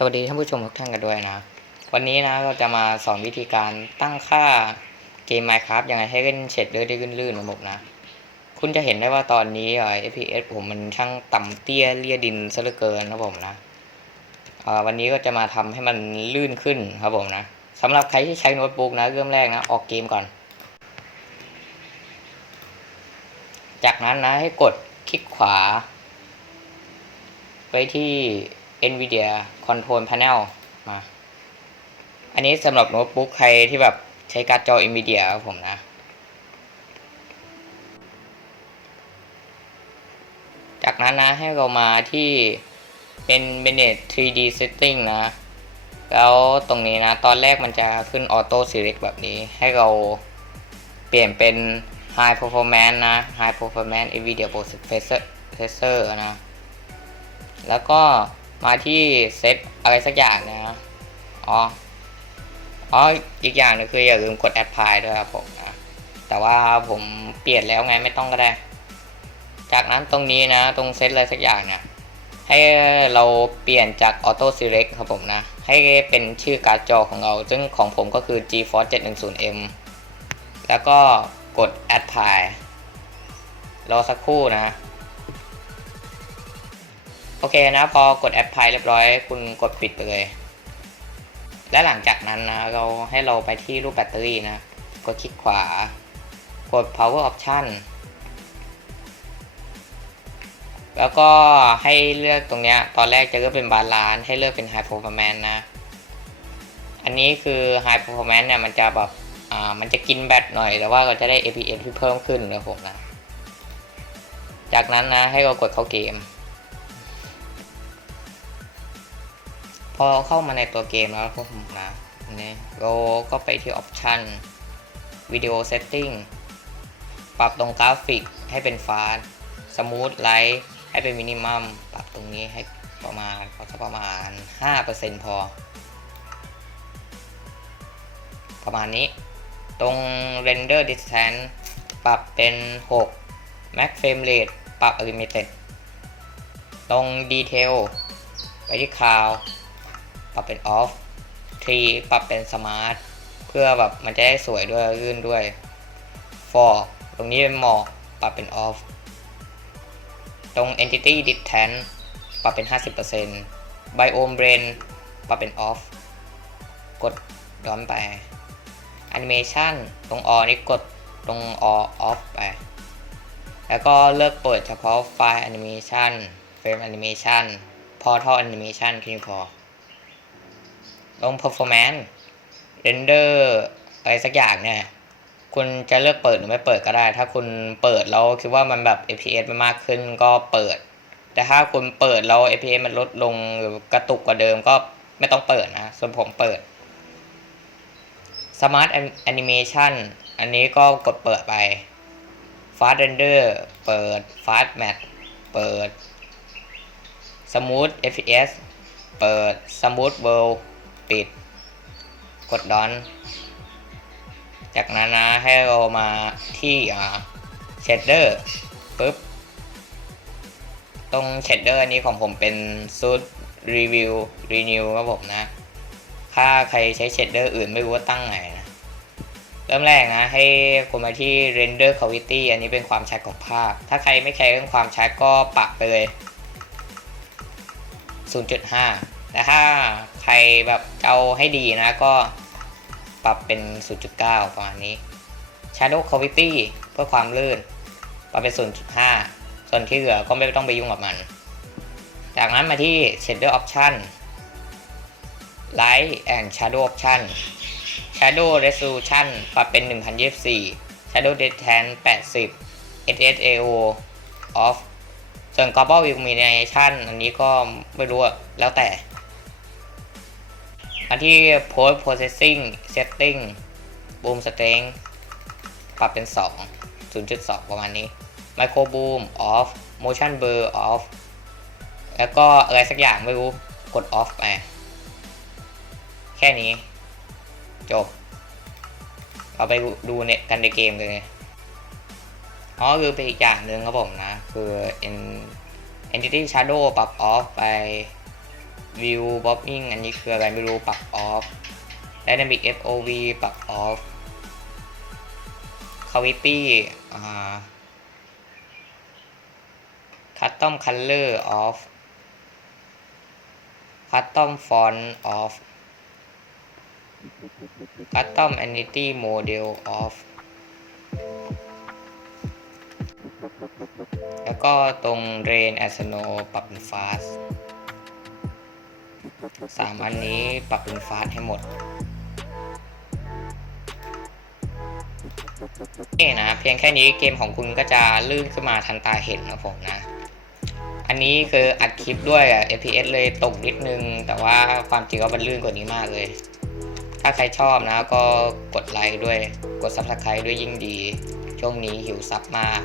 สวัสดีท่านผู้ชมทุกท่านกันด้วยนะ วันนี้นะเราจะมาสอนวิธีการตั้งค่าเกม Minecraft ยังไงให้เล่นเชดเดอร์ได้ลื่นๆระบบนะ คุณจะเห็นได้ว่าตอนนี้อ่า FPS ผมมันช่างต่ำเตี้ยเลี่ยดินซะเหลือเกินนะผมนะวันนี้ก็จะมาทำให้มันลื่นขึ้นครับผมนะสำหรับใครที่ใช้โน้ตบุ๊กนะเริ่มแรกนะ ออกเกมก่อน จากนั้นนะให้กดคลิกขวา ไปที่ NVIDIA Control Panel มา อันนี้สำหรับโน้ตบุ๊กใครที่แบบใช้การ์ดจอ NVIDIA ครับผมนะ จากนั้นนะให้เรามาที่เป็น Manage 3D Setting นะ แล้วตรงนี้นะ ตอนแรกมันจะขึ้น Auto Select แบบนี้ ให้เราเปลี่ยนเป็น High Performance นะ High Performance NVIDIA Processor นะ แล้วก็ มาที่เซตอะไรสักอย่างนะ อ๋อ อ๋อ อีกอย่างหนึงคืออย่าลืมกด Add p l y ด้วยครับผมนะ แต่ว่าผมเปลี่ยนแล้วไงไม่ต้องก็ได้ จากนั้นตรงนี้นะ ตรงเซตอะไรสักอย่างเนี่ย ให้เราเปลี่ยนจาก Auto Select ครับผมนะ ให้เป็นชื่อการ์ดจอของเรา ซึ่งของผมก็คือ GeForce 710M แล้วก็กด Add p l y รอสักครู่นะ โอเคนะ พอกดแอปพลายเรียบร้อย คุณกดปิดไปเลย และหลังจากนั้นนะ เราให้เราไปที่รูปแบตเตอรี่นะ กดคลิกขวา กด power option แล้วก็ให้เลือกตรงเนี้ย ตอนแรกจะเลือกเป็นบาลานซ์ให้เลือกเป็น high performance นะ อันนี้คือ high performance เนี่ยมันจะแบบ อ่า มันจะกินแบตหน่อย แต่ว่าเราจะได้ APM ที่เพิ่มขึ้นนะผมนะ จากนั้นนะให้เรากดเข้าเกม พอเข้ามาในตัวเกมแล้วผมนะนี่เราก็ไปที่ Option Video Setting ปรับตรงกราฟิกให้เป็นฟาส Smooth Light ให้เป็นมินิมัมปรับตรงนี้ให้ประมาณเขาจะประมาณ 5%พอ ประมาณนี้ ตรง Render Distance ปรับเป็น 6 Max Frame Rate ปรับ Limited ตรง Detail ไปที่ Cloud รับเป็น off 3ปรับเป็น smart เพื่อแบบมันจะได้สวยด้วยลื่นด้วย for ตรงนี้เป็นหมอกปรับเป็น off ตรง entity distance ปรับเป็น 50% biome blend ปรับเป็น off กดย้อนไป animation ตรง on นี่กดตรง on off ไป แล้วก็เลือกเปิดเฉพาะไฟล์ animation frame animation portal animation ค่พอ ลง performance render อะไรสักอย่างเนี่ย คุณจะเลือกเปิดหรือไม่เปิดก็ได้ ถ้าคุณเปิดแล้วคิดว่ามันแบบ FPS มันมากขึ้นก็เปิด แต่ถ้าคุณเปิดแล้ว FPS มันลดลงหรือกระตุกกว่าเดิมก็ไม่ต้องเปิดนะ ส่วนผมเปิด Smart Animation อันนี้ก็กดเปิดไป Fast Render เปิด Fast Match เปิด Smooth FPS เปิด Smooth World ปิด กดดอน จากนั้นนะให้เรามาที่เชดเดอร์ปุ๊บ ตรงเชดเดอร์นี้ของผมเป็นซูดรีวิวรีนิวครับผมนะ ถ้าใครใช้เชดเดอร์อื่นไม่รู้ว่าตั้งไหนนะ เริ่มแรกนะ ให้คุณมาที่ render quality อันนี้เป็นความชัดของภาพ ถ้าใครไม่แคร์เรื่องความชัดก็ปรับไปเลย0.5 แต่ถ้าใครแบบ เอาให้ดีนะก็ปรับเป็น 0.9 ประมาณนี้ Shadow Quality เพื่อความลื่น ปรับเป็น 0.5 ส่วนที่เหลือก็ไม่ต้องไปยุ่งกับมัน จากนั้นมาที่ Shader Option Light and Shadow Option Shadow Resolution ปรับเป็น 1024 Shadow Distance 80 SSAO off ส่วน Global Illumination อันนี้ก็ไม่รู้แล้วแต่ มาที่ Post Processing Setting Boom Strength ปรับเป็น 2 0.2 ประมาณนี้ Micro Boom Off Motion Blur Off แล้วก็อะไรสักอย่างไม่รู้กด Off ไปแค่นี้ จบ เราไปดูเน็ตกันในเกมเลยอ๋อคือเป็นอีกอย่างหนึ่งครับผมนะ คือ entity shadow ปรับ off ไป view bobbing อันนี้คืออะไรไม่รู้ปรับ off dynamic FOV ปรับ off quality อ่า custom color off custom font off custom entity model off แล้วก็ตรง rain and snow ปรับเป็น fast สามอันนี้ปรับเป็น fast ให้หมดนี่นะ เพียงแค่นี้เกมของคุณก็จะลื่นขึ้นมาทันตาเห็นนะผมนะ อันนี้คืออัดคลิปด้วยอะ FPS เลยตกนิดนึง แต่ว่าความจริงว่ามันลื่นกว่านี้มากเลย ถ้าใครชอบนะก็กดไลค์ด้วย กด Subscribe ด้วยยิ่งดี ช่วงนี้หิวซับมาก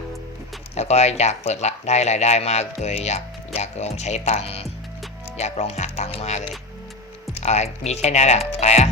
แล้วก็อยากเปิดได้รายได้มากเลยอยากอยากลองใช้ตังค์ อยากลองหาตังค์มากเลยอ่ามีแค่นี้แหละ ไปอะ